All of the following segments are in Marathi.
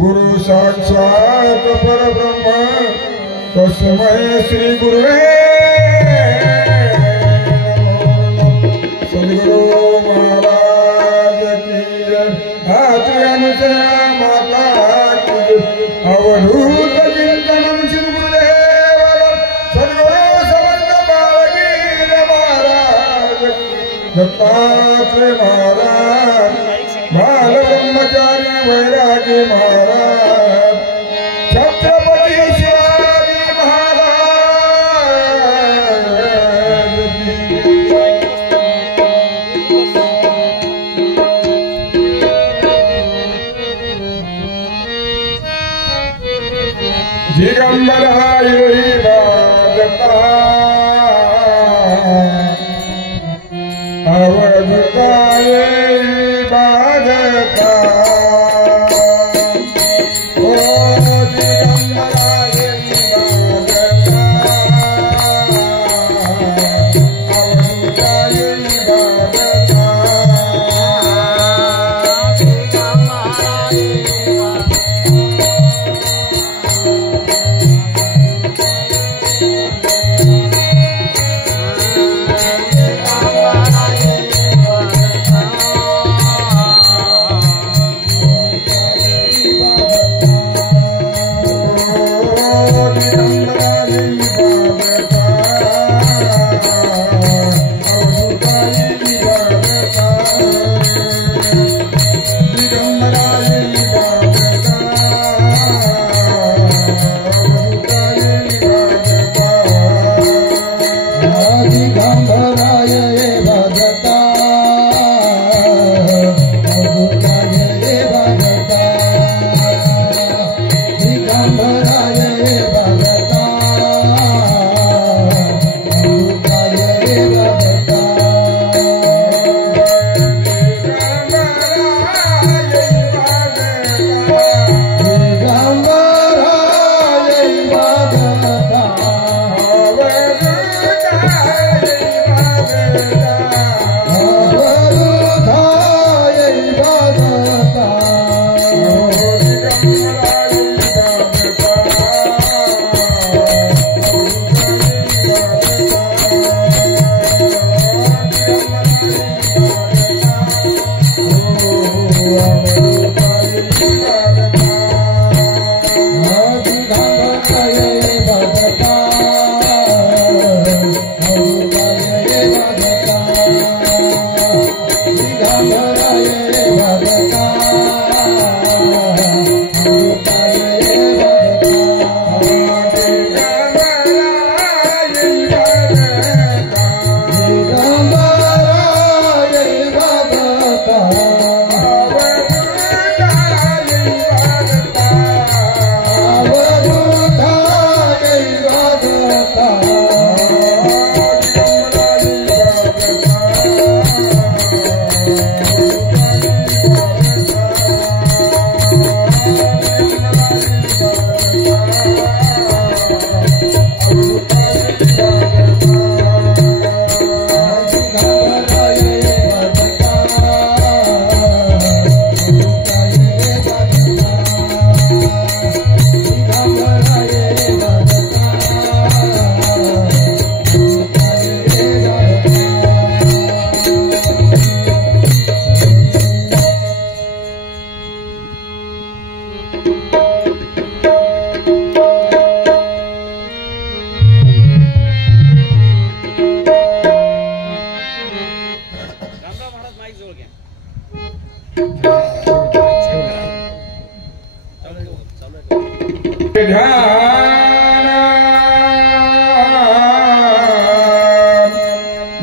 गुरु साक्षात परब्रह्म तस्मै श्री गुरुवे सद्गुरु महाराज की जय। हाथ अनुसया माता की अवधूत चिंतनम श्री गुरुदेव सद्गुरु समर्थ बालगीर महाराज दत्तात्रेय महाराज बाल ब्रह्मचारी वैरागी महाराज छत्रपति शिवाजी महाराज दिगंबराय बादता अवधूताय बादता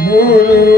गुरु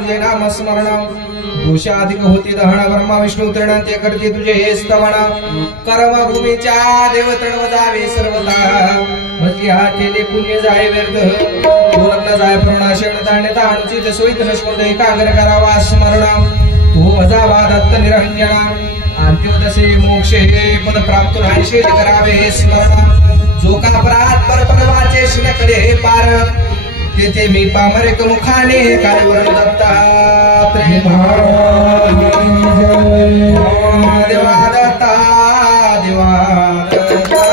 तुझे नाम स्मरण दोषाधिक होती दहन ब्रह्मा विष्णू तृण ते करते तुझे हे स्तवन कर्म भूमीच्या देव तृण जावे सर्वता भक्ती हा केले पुण्य जाय व्यर्थ लग्न जाय प्रणाशण ताण्यता अनुचित सोयित नष्ट एकाग्र करावा स्मरण तू अजावा दत्त निरंजन अंत्योदशे मोक्षे पद प्राप्त राहिशे करावे हे स्मरण जो का अपराध परपनवाचे शिनकडे पार तेथे मी पामरेक मुखाने कार्यवरण दत्तात्रेय महाराज देवा दत्ता देवा दत्ता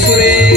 सुरे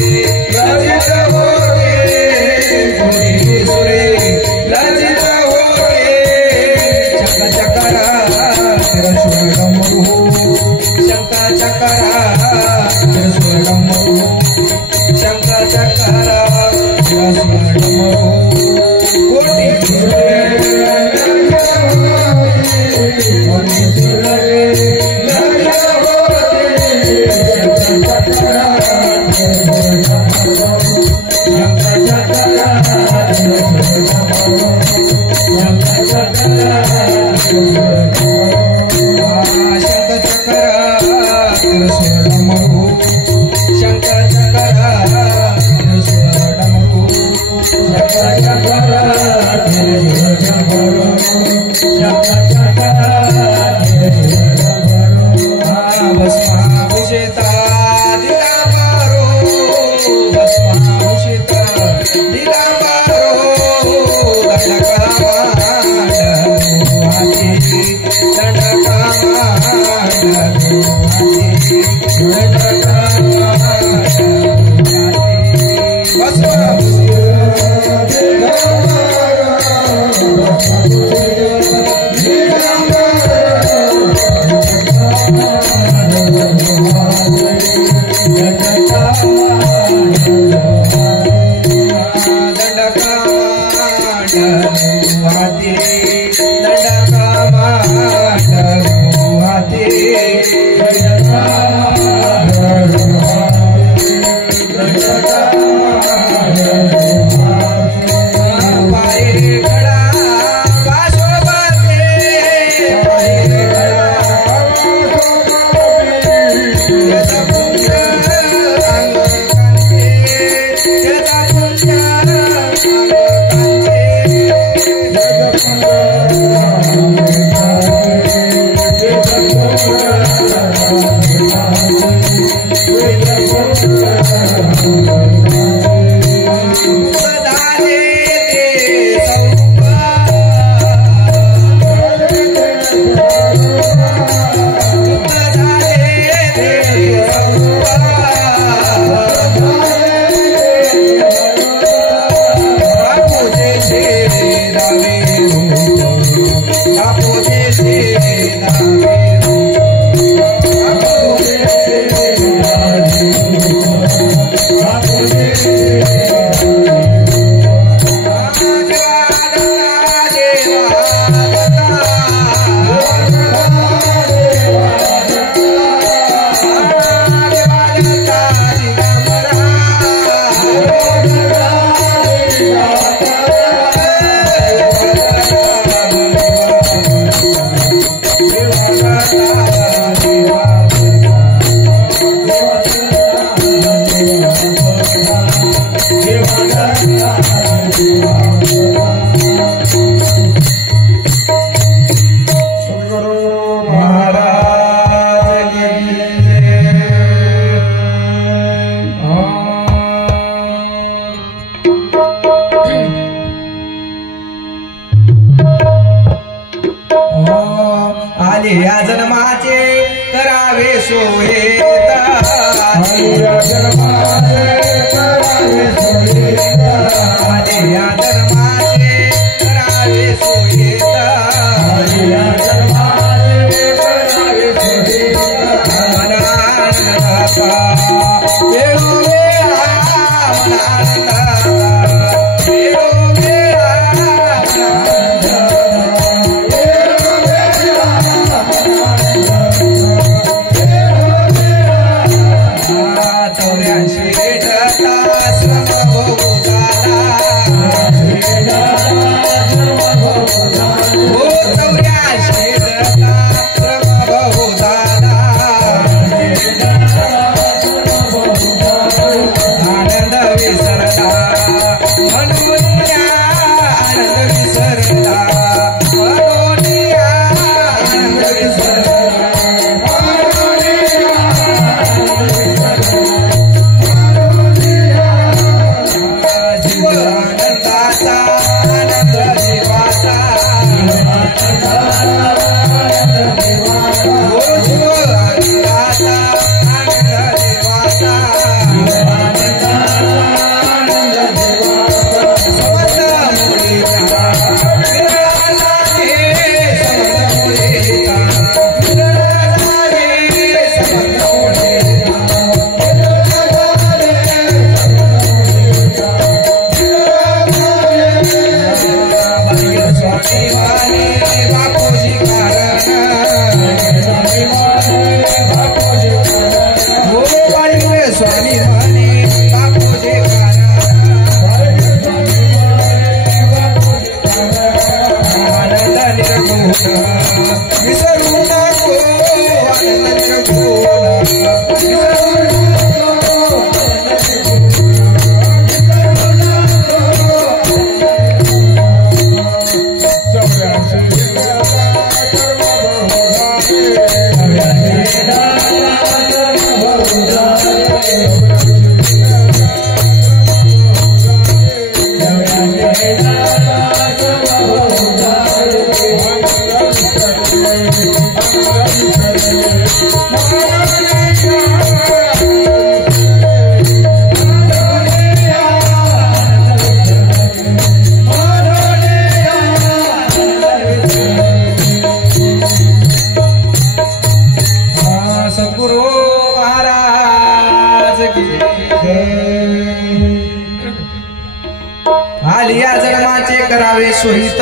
आलिया जन्माचे करावे सोहित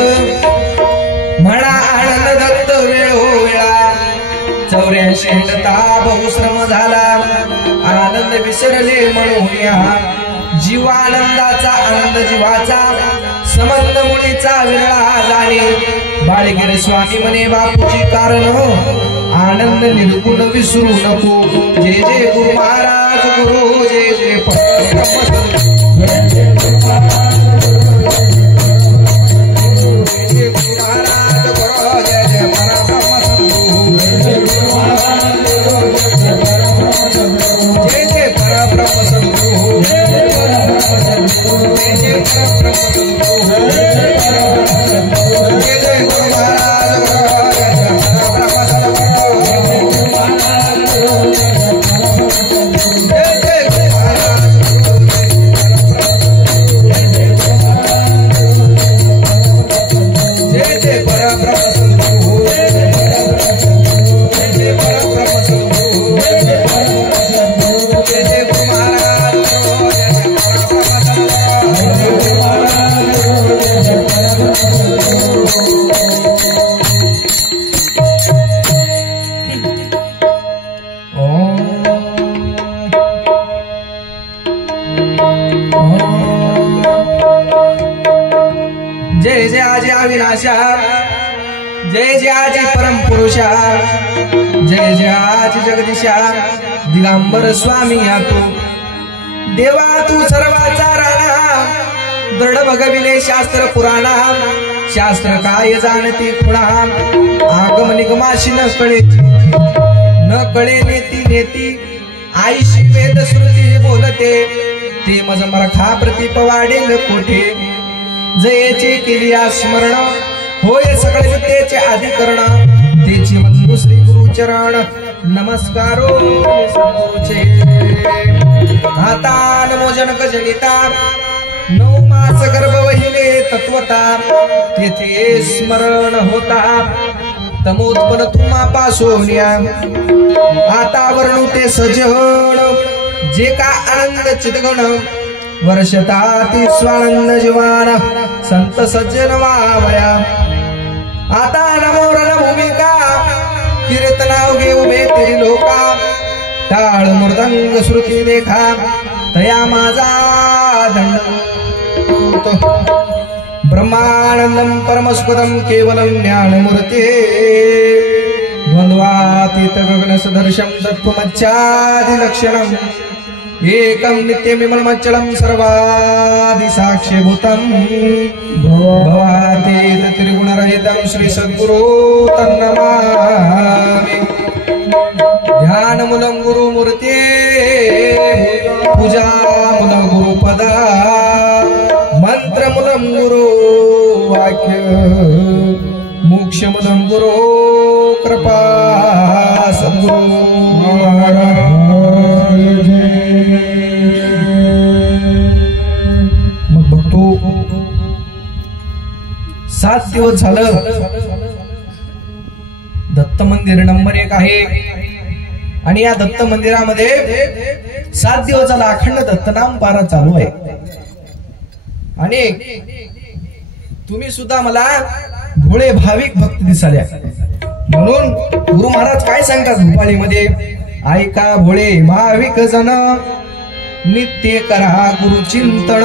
म्हणा आनंद दत्त वेळोवेळा 84 बहुश्रम झाला आनंद विसरले म्हणून या जीवानंदाचा आनंद जीवाचा समंत मुलीचा विरळा जाणे बाळगिरे स्वामी म्हणे बापूजी कारण आनंद निर्गुण विसरू नको जय जय गुरु महाराज गुरु जय जय जय जय आजी अविनाशा जय जय आजी परम पुरुषा जय जय आजी जगदीशा दिगंबर स्वामी तू देवा तू सर्वाचा राणा दृढ भगविले शास्त्र पुराणा शास्त्र काय जाणते खुणा आगम निगमाशी न कळे नेती नेती आईशी वेद श्रुती बोलते ते मज मरखा प्रतीप वाढेल कोठे जयेचे केली स्मरण होय सकळ विद्येचे अधिकरण तेची वंदू श्री गुरु चरण नमस्कारो सद्गुरुचे आता नमो जनक जनिता 9 मास गर्भ वहिले तत्वता तेथे स्मरण होता तमोत्पन्न तुम्हा पासून आता वर्णू ते सजण जे का आनंद चितगण वर्षताती स्वानंद जीवान संत सज्जन वावया आता नमो रणभूमिका कीर्तनाव घे उभे तरी लोका टाळ मृदंग श्रुती देखा तया माझा दंड ब्रह्मानंदम परमस्पदम केवलम ज्ञानमूर्ते द्वंद्वातीत गगन सदर्शम तत्त्वमच्चादि लक्षणम एकम नित्यमिमलमच्चलम सर्वादि साक्ष्यभूतम भवातीत त्रिगुणरहितम श्री सद्गुरु तन्नमामि ध्यानमूलं गुरुमूर्ते पूजामूलं गुरुपदा मंत्रमूलं गुरु वाक्य मोक्षमूलं गुरु कृपा सद्गुरु मग बघतो 7 दिवस झालं दत्त मंदिर नंबर 1 आहे आणि या दत्त मंदिरामध्ये 7 दिवस झाला अखंड दत्तनाम पारा चालू आहे आणि तुम्ही सुद्धा मला भोळे भाविक भक्त दिसाल्या म्हणून गुरु महाराज काय सांगतात भूपाळीमध्ये ऐका भोळे भाविक जन नित्य करा गुरु चिंतन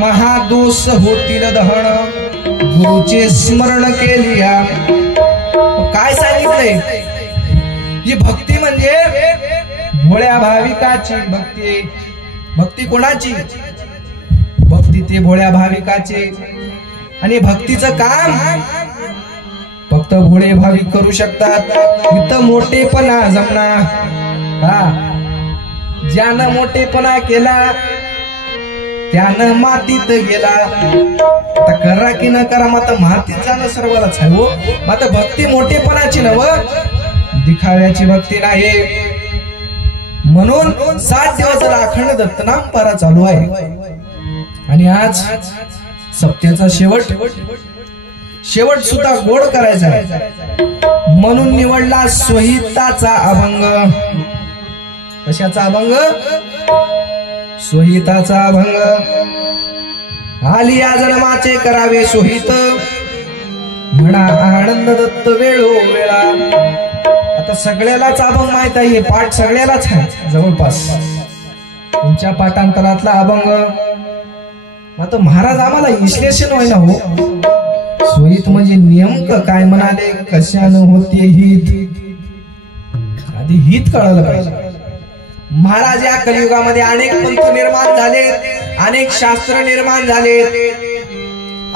महादोष होतील दहन गुरुचे स्मरण केलिया काय सांगितलंय ही भक्ती म्हणजे भोळ्या भाविकाची भक्ती भक्ती कोणाची भक्ती ते भोळ्या भाविकाचे आणि भक्तीचं काम फक्त भोळे भाविक करू शकतात इथं मोठेपणा जमना हा ज्यानं मोठेपणा केला त्यानं मातीत गेला आता करा की न करा माता मातीत जाणं सर्वांनाच आहे हो माता भक्ती मोठेपणाची नव दिखाव्याची भक्ती नाही म्हणून 7 दिवस अखंड दत्तनाम पारा चालू आहे आणि आज सप्त्याचा शेवट सुद्धा गोड करायचा आहे म्हणून निवडला स्वहिताचा अभंग कशाचा अभंग स्वहिताचा अभंग आली या जन्माचे करावे सोहित म्हणा आनंद दत्त वेळो वेळा. आता सगळ्यालाच अभंग माहित आहे, पाठ सगळ्यालाच आहे जवळपास. तुमच्या पाठांतरातला अभंग आता महाराज आम्हाला विश्लेषण व्हायला हो. सोयीत म्हणजे नेमकं काय म्हणाले, कशानं होते हित, आधी हित कळालं पाहिजे. महाराज या कलियुगामध्ये अनेक पंथ निर्माण झाले, अनेक शास्त्र निर्माण झाले.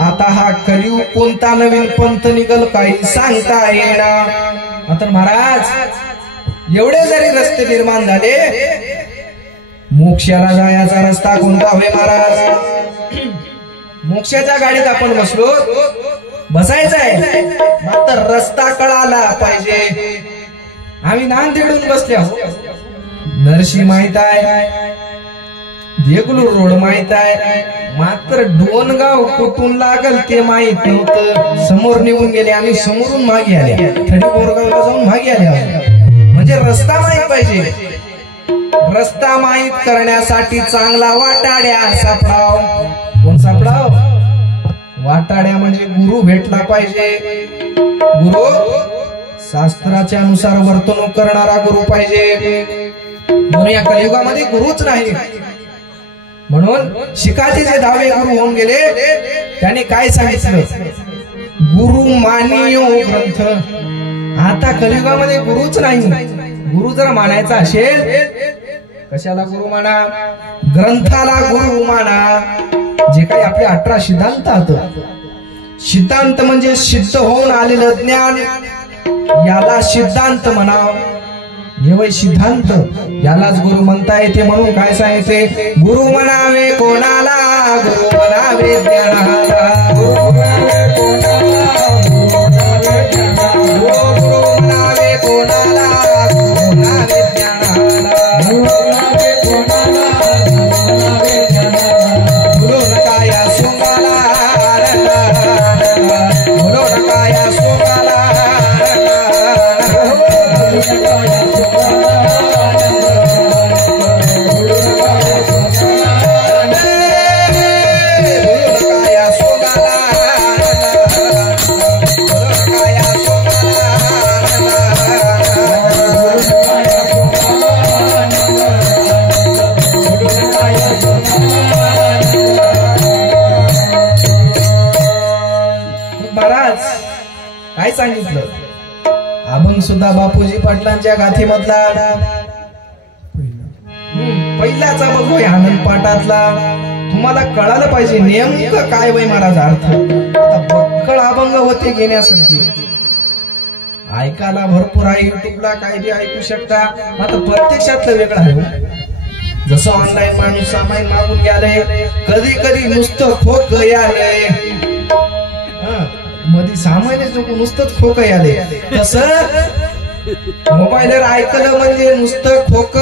आता हा कलियुग कोणता नवीन पंथ निघल काही सांगता येणार. आता महाराज एवढे जरी रस्ते निर्माण झाले, मोक्षाला जायचा रस्ता कोणता होय महाराज? मोक्षाच्या गाडीत आपण बसलो, बसायचं आहे, मात्र रस्ता कळाला पाहिजे. आम्ही नांदेडून बसले आहोत, नरशी माहित आहे, देगलूर रोड माहित आहे, मात्र डोनगाव कुठून लागल ते माहित नव्हतं. समोर निघून गेले, आम्ही समोरून मागे आले, थडी बोरगावला जाऊन मागे आले. म्हणजे रस्ता माहित पाहिजे. रस्ता माहित करण्यासाठी चांगला वाटाड्या सापडाव. कोण सापडाव? वाटाड्या म्हणजे गुरु भेटला पाहिजे. गुरु शास्त्राच्या अनुसार वर्तणूक करणारा गुरु पाहिजे. म्हणून या कलियुगामध्ये गुरुच नाही. म्हणून शिकाचे जे दावे गुरु होऊन गेले, त्यांनी काय सांगितलं? गुरु मानियो ग्रंथ. आता कलियुगामध्ये गुरुच नाही. गुरु जर मानायचा असेल, कशाला गुरु माना? ग्रंथाला गुरु माना. जे काही आपले 18 सिद्धांत आहेत, सिद्धांत म्हणजे सिद्ध होऊन आलेलं ज्ञान, याला सिद्धांत म्हणाव. हे वय सिद्धांत, यालाच गुरु म्हणता येते. म्हणून काय सांगितले? गुरु म्हणावे कोणाला? गुरु म्हणावे ज्ञानाला. गुरु म्हणावे कोणाला? गुरु म्हणावे कोणाला? गुरु म्हणावे ज्ञानाला. गुरु नका या सोंगाला, गुरु नका या सोंगाला. काय सांगितलं? अभंग सुद्धा बापूजी पाटलांच्या गाथेमधला पहिलाच अभंग होय, आनंद पाठातला. तुम्हाला कळालं पाहिजे नेमकं काय वय महाराज अर्थ. आता बक्कळ अभंग होते घेण्यासारखे, ऐकायला भरपूर आहे. युट्यूबला काय बी ऐकू शकता, मात्र प्रत्यक्षातलं वेगळं आहे. जसं ऑनलाईन माणूस सामान मागून गेले, कधी कधी नुसतं खोक आले, मध्ये सामान्य नुसतंच खोक आले. तसं मोबाईलवर ऐकलं म्हणजे नुसतं खोक,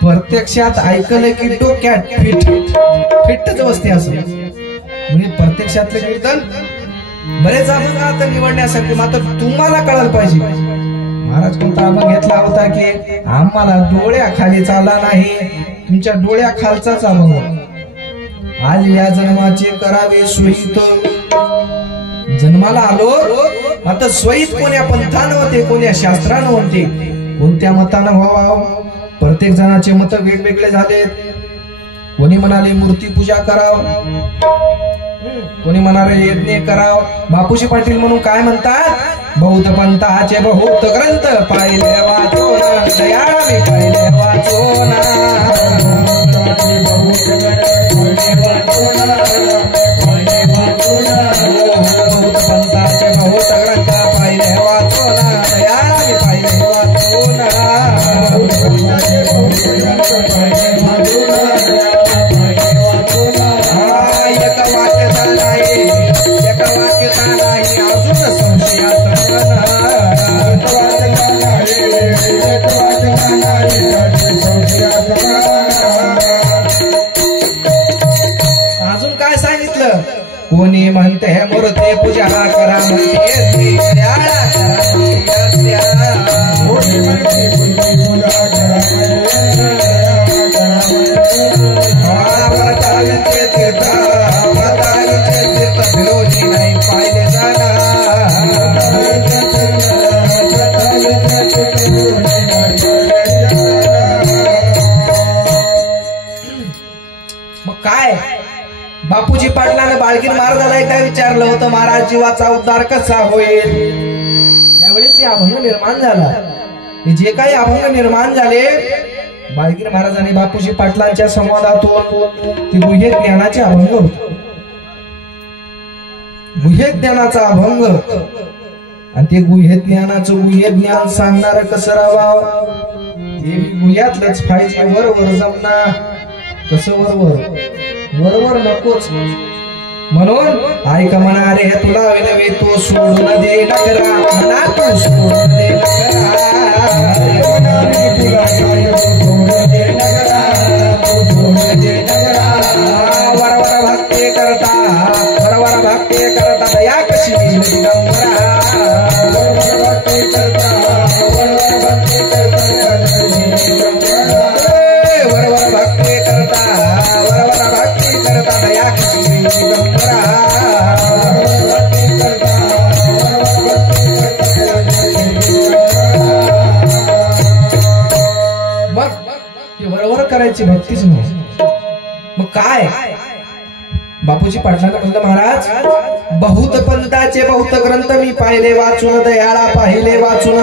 प्रत्यक्षात ऐकलं की डोक्यात फिटच बसते. असं म्हणजे प्रत्यक्षातलं कीर्तन बरेच अभंग आता निवडण्यासाठी, मात्र तुम्हाला कळायला पाहिजे. महाराज कोणता अभंग घेतला होता की आम्हाला डोळ्याखाली चालला नाही, तुमच्या डोळ्याखालचाच अभंग. आज या जन्माचे करावे सोयीत. जन्माला आलो, आता स्वयीत कोण्या पंथानं होते, कोण्या शास्त्रानं होते, कोणत्या मतानं व्हावा. प्रत्येक जणाचे मत वेगवेगळे झाले. कोणी म्हणाले मूर्ती पूजा कराव, कोणी म्हणाले यज्ञ कराव. बापूजी पाटील म्हणून काय म्हणतात? बौद्ध पंथाचे बहुत ग्रंथ पाहिले वाचोन, दयाळाने पाहिले वाचोन. बौद्ध पंथाचे बहुत ग्रंथ पाहिले वाचोन, दयाळाने पाहिले वाचोन. एका वाक्याचा नाही, एका वाक्याचा नाही, अजून संशयात अजून काय सांगितलं? कोणी म्हणते मूर्ती पूजा करा, म्हणते दयाळा करा, कोणी म्हणते पूजा करा, तीर्थ काय बापूजी पाटलाने बाळगीर महाराजाला एकदा विचारलं होतं, महाराज जीवाचा उद्धार कसा होईल? त्यावेळेस हे अभंग निर्माण झाला. जे काही अभंग निर्माण झाले बाळगीर महाराजांनी बापूजी पाटलांच्या संवादातून ते गुह्य ज्ञानाचे अभंग होते. गुह्य ज्ञानाचा अभंग आणि ते गुह्य ज्ञानाचं गुह्य ज्ञान सांगणार कसं राहावं ते गुह्यातलंच पाहिजे. वर जमना कसं वर नकोच. म्हणून ऐका म्हणा रे तुला विनवे तो सोडून दे नकरा, म्हणा तू सोडून दे वरवर भक्ती करता दया कशी करायची भक्तीच नव्हती. मग काय बापूजी पाटलांना म्हणलं, महाराज बहुत पंथाचे बहुत ग्रंथ मी पाहिले वाचून, दयाळा पाहिले वाचून,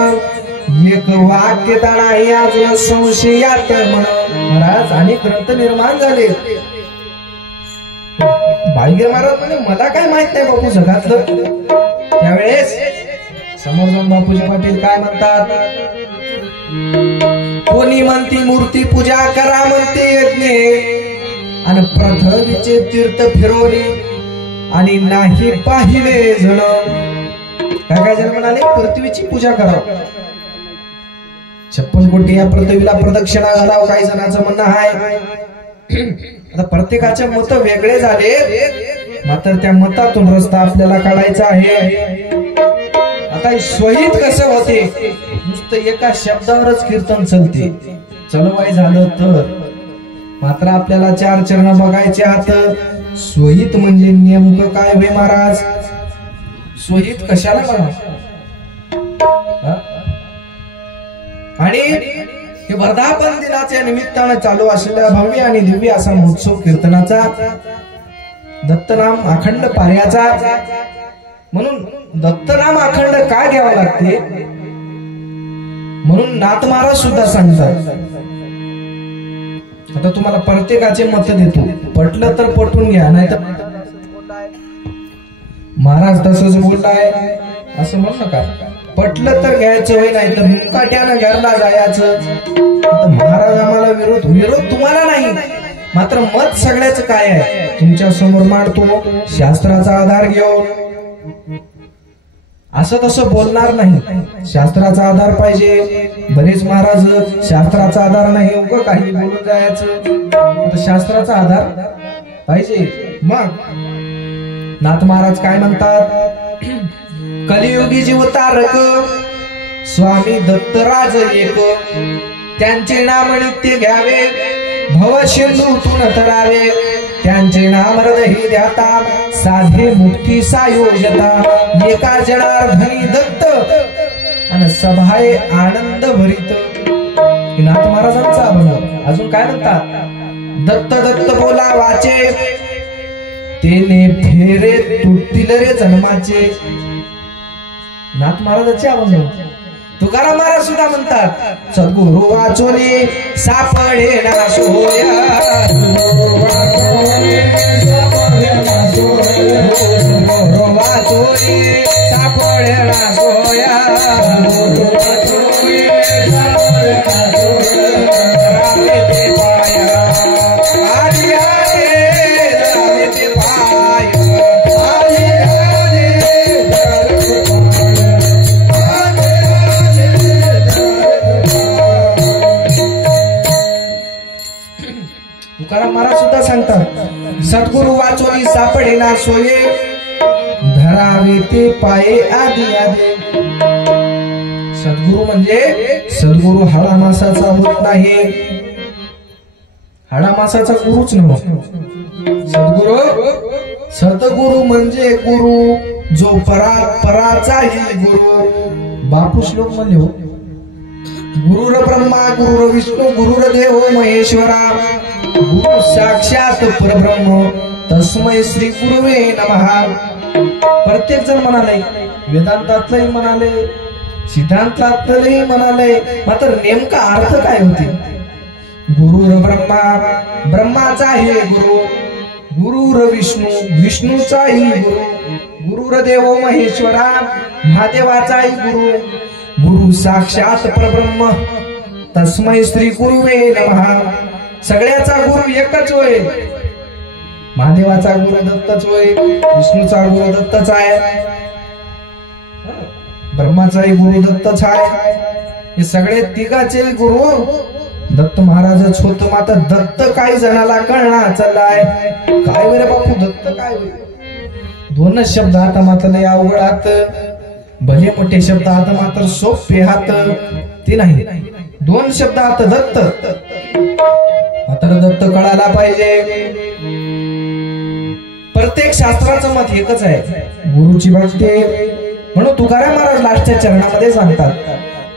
एक वाक्य नाही अजून संशयात म्हणून. महाराज अनेक ग्रंथ निर्माण झाले. बाळगीर महाराज म्हणजे मला काय माहित नाही बापू जगातलं. त्यावेळेस समोर जाऊन बापूजी पाटील काय म्हणतात, कोणी म्हणती मूर्ती पूजा करा म्हणते यज्ञ, आणि पृथ्वीचे तीर्थ फिरवली आणि नाही पाहिले जण. काय जण म्हणाले पृथ्वीची पूजा करा, 56 कोटी या पृथ्वीला प्रदक्षिणा घालावं काही जणांचं म्हणणं आहे. आता प्रत्येकाचे मत वेगळे झाले, मात्र त्या मतातून रस्ता आपल्याला काढायचा आहे. आता स्वहित कसं होते, नुसतं एका शब्दावरच कीर्तन चलते, चलवाय झालं तर. मात्र आपल्याला 4 चरण बघायचे आहात. स्वहित म्हणजे नेमकं काय होय महाराज? स्वहित कशाला म्हणा? आणि हे वर्धापन दिनाच्या निमित्तानं चालू असलेला भव्य आणि दिव्य असा महोत्सव कीर्तनाचा, दत्तनाम अखंड पार्याचा. म्हणून दत्तनाम अखंड का घ्यावं लागते म्हणून नाथ महाराज सुद्धा सांगतात. आता तुम्हाला प्रत्येकाचे मत देतो, पटलं तर पटून घ्या, नाही तर महाराज तसंच बोललाय असं म्हणू नका. पटलं तर घ्यायचं होय, नाही तर मुकाट्यानं घरला जायचं. महाराज आम्हाला विरोध तुम्हाला नाही, मात्र मत सगळ्याच काय आहे तुमच्या समोर मांडतो शास्त्राचा आधार घेऊन. असं तसं बोलणार नाही, शास्त्राचा आधार पाहिजे. बरेच महाराज शास्त्राचा आधार नाही उगं काही बोलून जायचं, शास्त्राचा आधार पाहिजे. मग नाथ महाराज काय म्हणतात, कलियुगी जीवतारक स्वामी दत्तराज एक, त्यांचे नाम नित्य घ्यावे भव सिंधूतून तरावे, त्यांचे नाम हृदय ध्याता साधे मुक्ती सायोजता, एका जनार्दनी दत्त आणि सभाये आनंद भरित. नाथ महाराजांचा अभंग. अजून काय म्हणतात, दत्त दत्त बोला वाचे, तेने फेरे तुटतील रे जन्माचे. नाथ महाराजांचे अभंग. तुकाराम महाराज सुद्धा म्हणतात, सद्गुरु वाचोने सापडे ना सोया, वाचोने सापडे ना सोया, तुकाराम महाराज सुद्धा सांगतात, सद्गुरु वाचोनी सापडे ना सोये, धरावे ते पाये आधी आधी. सद्गुरु म्हणजे सद्गुरु हाडामासाचा होत नाही, हाडामासाचा गुरुच नव्हे. सद्गुरु म्हणजे गुरु जो पराचाही गुरु. बापू श्लोक म्हणले हो, गुरुर ब्रह्मा गुरुर विष्णू गुरुर देव महेश्वरा, गुरु साक्षात परब्रह्म तस्मै श्री गुरुवे नमः. प्रत्येक जण म्हणाले, वेदांतातलंही म्हणाले, सिद्धांतातलंही म्हणाले, मात्र नेमका अर्थ काय होते? गुरुर ब्रह्मा, ब्रह्माचाही गुरु, गुरुर विष्णू, विष्णूचाही गुरु, गुरुर देव महेश्वरा, महादेवाचाही गुरु, गुरु साक्षात परब्रह्म तस्मै श्री गुरुवे नमः. सगळ्याचा गुरु एकच होय. महादेवाचा गुरु दत्तच होय, विष्णूचा गुरु दत्तच आहे, ब्रह्माचाही गुरु दत्तच आहे. हे सगळे तिघाचे गुरु दत्त महाराजच होत. मात्र दत्त काही जणाला कळणार चाललाय. काय बरे बापू दत्त काय होय? दोनच शब्द आता मात्र लय अवघड हात, भले मोठे शब्द आता मात्र सोपे हात ते नाही. दोन शब्द आता दत्त, मात्र दत्त कळायला पाहिजे. प्रत्येक शास्त्राचं मत एकच आहे, गुरुची भक्ती. म्हणून तुकाराम महाराज लास्टच्या चरणामध्ये सांगतात,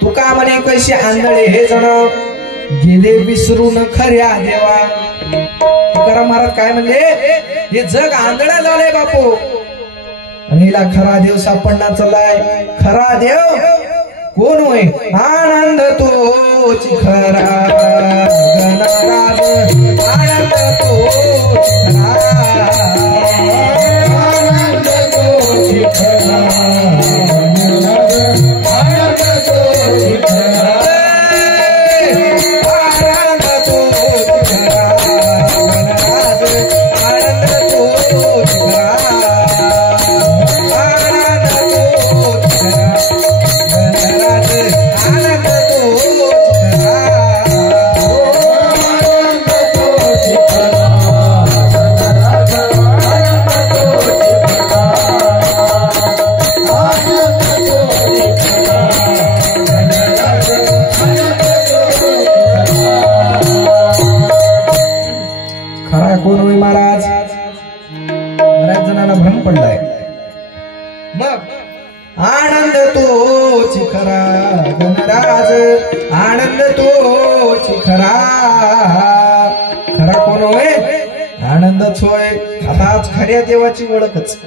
तुका म्हणे कशी आंधळे हे जण गेले विसरून खऱ्या देवा. तुकाराम महाराज काय म्हणले? हे जग आंधळा झालंय बापू, आणि हिला खरा देव सापडणार चाललाय. खरा देव कोण होय? आनंद तोच खरा गणराज, आनंद तोच खरा, आनंद तोच खरा गणराज, आनंद तोच खरा, आनंद तोच खरा गणराज, आनंद तोच खरा, आनंद तोच खरा गणराज, आनंद तोच खरा, आनंद तोच खरा खरा कोण होय महाराज? बऱ्याच जणांना भ्रम पडलाय. मग आनंद तोच खरा गणराज, आनंद तोच खरा. खरा कोण होय? आनंदच होय. आता आज खऱ्या देवाची ओळखच.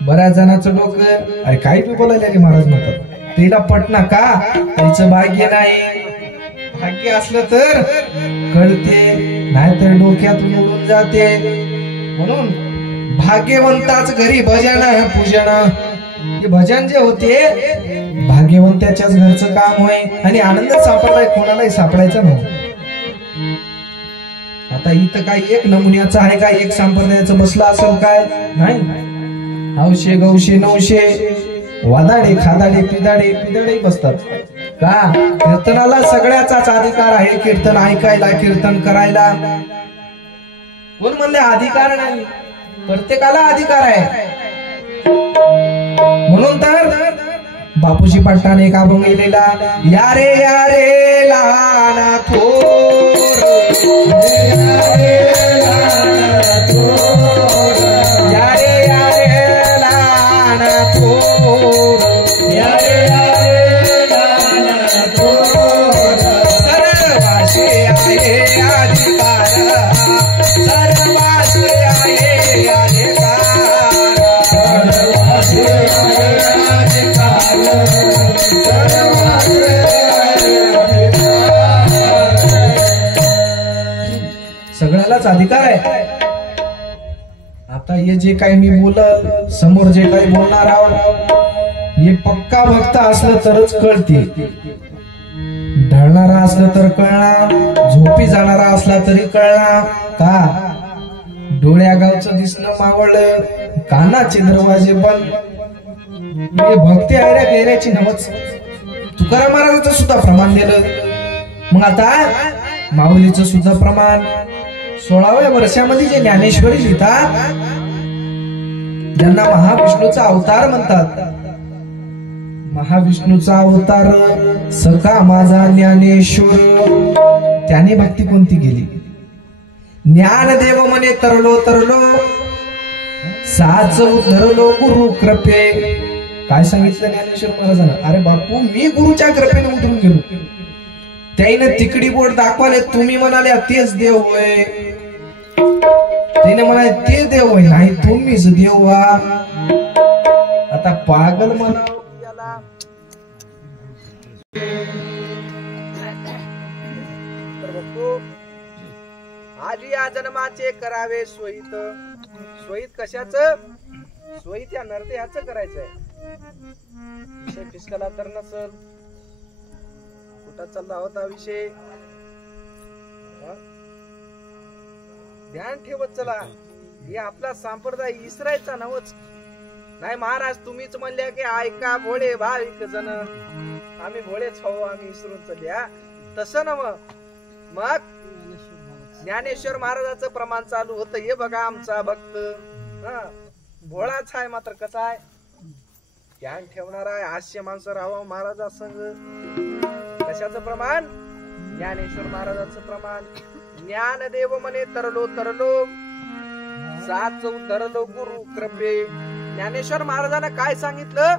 बऱ्याच जणांचं डोकं, अरे काय तू बोलायला महाराज म्हणतात, तिला पटना का? त्याचं भाग्य नाही. भाग्य असलं तर कळते, नाहीतर डोक्यातून उडून जाते. म्हणून भाग्यवंताच घरी भजन पूजन, हे भजन जे होते भाग्यवंताच्याच घरचं काम होय. आणि आनंद सापडलाय कोणालाही सापडायचा नव्हता. आता इथं काय एक नमुन्याचं आहे काय? एक संप्रदायाचं बसलं असेल काय? नाही. हौशे गौशे नवशे वादाडे खादाडे पिदाडे पिदाडे बसतात का? कीर्तनाला सगळ्याचाच अधिकार आहे. कीर्तन ऐकायला, कीर्तन करायला. कोण म्हणले अधिकार नाही? प्रत्येकाला अधिकार आहे. म्हणून तर बापूजी पाटलाने एक अभंग लिहिलेला, या रे लहान थोर, या रे लहान थोर, या रे लहान थोर, सर्वाशी आहे अधिकार, सर्वाशी आहे अधिकार, सर्वाशी आहे अधिकार, सर्वाशी सगळ्यालाच अधिकार आहे. आता हे जे काही मी बोलल, समोर जे काही बोलणार आहोत, हे पक्का भक्त असलं तरच कळते. ढळणारा असलं तर कळणार, झोपी जाणारा असला तरी कळणार का? डोळ्या गावचं दिसणं मावळलं, कानाचे दरवाजे बंद, हे भक्ती आयऱ्या गैऱ्याची नवच. तुकाराम महाराजांचं सुद्धा प्रमाण दिलं. मग आता माऊलीचं सुद्धा प्रमाण. 16व्या वर्षामध्ये जे ज्ञानेश्वरी लिहितात, ज्यांना महाविष्णूचा अवतार म्हणतात, महाविष्णूचा अवतार सखा माझा ज्ञानेश्वर, त्याने भक्ती कोणती केली? ज्ञानदेव म्हणे तरलो तरलो, साच उतरलो गुरु कृपे. काय सांगितलं ज्ञानेश्वर महाराजांना? अरे बापू, मी गुरुच्या कृपेने उतरून गेलो. त्याने तिकडी बोट दाखवले, तुम्ही म्हणाले तेच देव होय. त्याने म्हणाले ते देव होय नाही, तुम्हीच देव व्हा. आता पागल म्हणावं याला. तर बघतो आज या जन्माचे करावे स्वहित. स्वहित कशाच? स्वहित या नरते ह्याच करायचंय. विषय फिसकला तर नसल. कुठं चालला होता विषय? ध्यान ठेवत चला. हे आपला संप्रदाय इसरायचा नवच नाही. महाराज तुम्हीच म्हणल्या की ऐका भोळे भाविक जण, आम्ही भोळेच हो, आम्ही इसरून चल्या. तसं नव. मग ज्ञानेश्वर महाराजाचं प्रमाण चालू होतं. हे बघा आमचा भक्त भोळाच आहे, मात्र कसा आहे? ध्यान ठेवणार आहे. हास्य माणसं राहावं महाराजा संग. कशाचं प्रमाण? ज्ञानेश्वर महाराजाचं प्रमाण. ज्ञानदेव म्हणे तरलो तरलो, साच धरलो गुरु कृपे. ज्ञानेश्वर महाराजांना काय सांगितलं?